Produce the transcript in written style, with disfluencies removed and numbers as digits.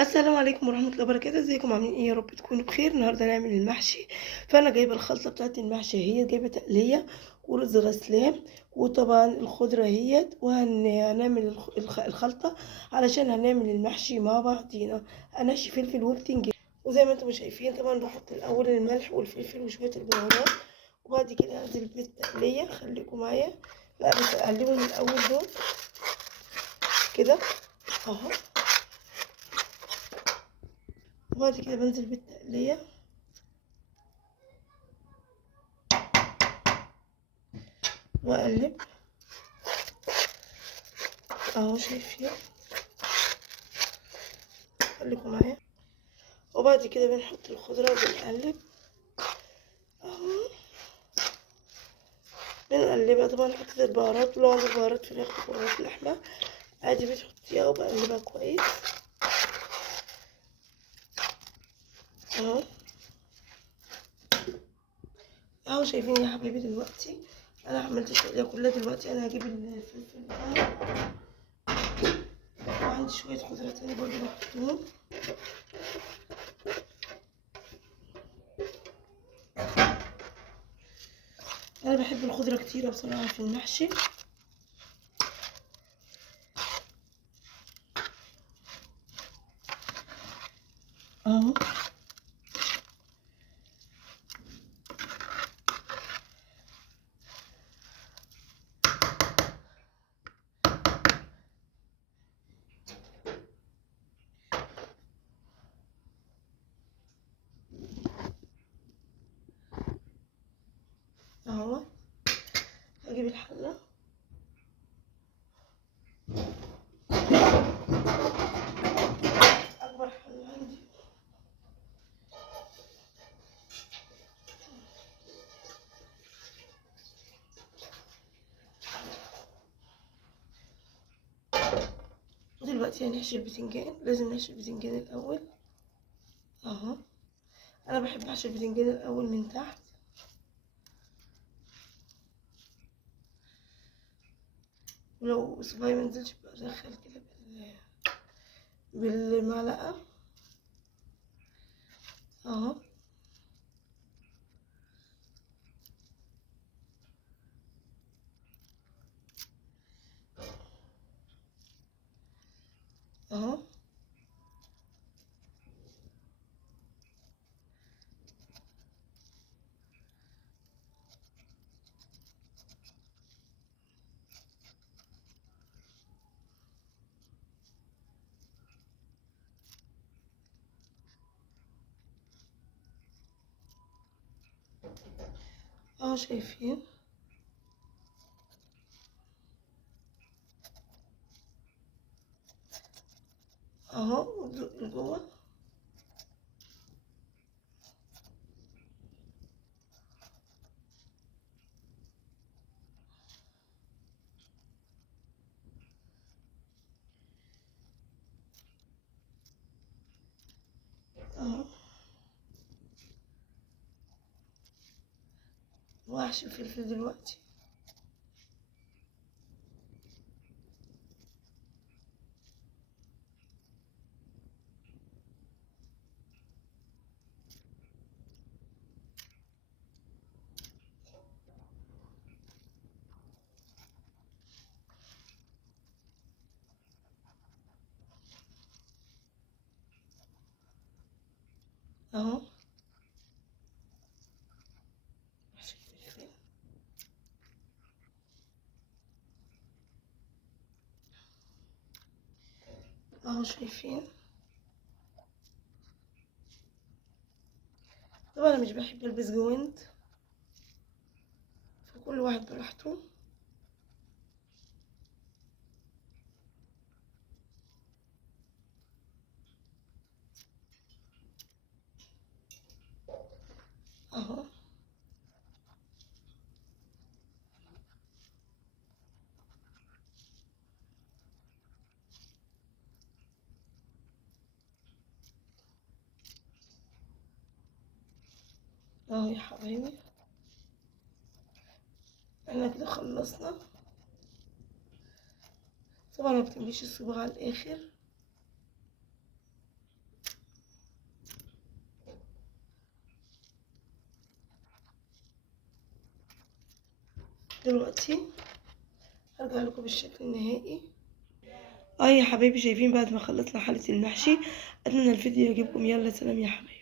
السلام عليكم ورحمة الله وبركاته، ازيكم عاملين ايه؟ يا رب تكونوا بخير. النهارده هنعمل المحشي. فانا جايبه الخلطة بتاعت المحشي، هي جايبه تقلية ورز غسلان وطبعا الخضرة اهيت، وهنعمل الخلطة علشان هنعمل المحشي مع بعضينا. هنحشي فلفل وبتنجان، وزي ما انتم شايفين طبعا بحط الاول الملح والفلفل وشوية البهارات، وبعد كده انزل بالتقلية. خليكم معايا، لا بس اقلبهم الاول دول كده اهو، وبعد كده بنزل بالتقلية واقلب اهو، شايفين؟ خليكم معايا. وبعد كده بنحط الخضرة وبنقلب اهو، بنقلبها. طبعا حطيت البهارات، ولو عندك بهارات فراخ وبهارات لحمة عادي بتحطيها، وبقلبها كويس اهو. اهو شايفين يا حبايبي؟ دلوقتي انا عملت التقلية كلها. دلوقتي انا هجيب الفلفل بتاعي، وعندي شوية خضرة تاني برضه بحطهم. انا بحب الخضرة كتيرة بصراحة في المحشي اهو. اهو هجيب الحلة، اكبر حلة عندي، ودلوقتي هنحشي البتنجان. لازم نحشي البتنجان الاول اهو. انا بحب احشي البتنجان الاول من تحت، ولو صباعي منزلش بدخل كده بالمعلقة اهو اهو اهو، شايفين؟ اهو لجوه اهو، واحشي الفلفل دلوقتي اهو، احشي الفلفل اهو، شايفين؟ طبعا انا مش بحب البسجوانت، فكل واحد براحته اهو اهو يا حبايبي. احنا كده خلصنا. طبعا ما بتمليش الصباع على الاخر دلوقتي هرجع لكم بالشكل النهائي. يا حبايبي، شايفين بعد ما خلصنا حلة المحشي؟ اتمنى الفيديو يعجبكم. يلا سلام يا حبايبي.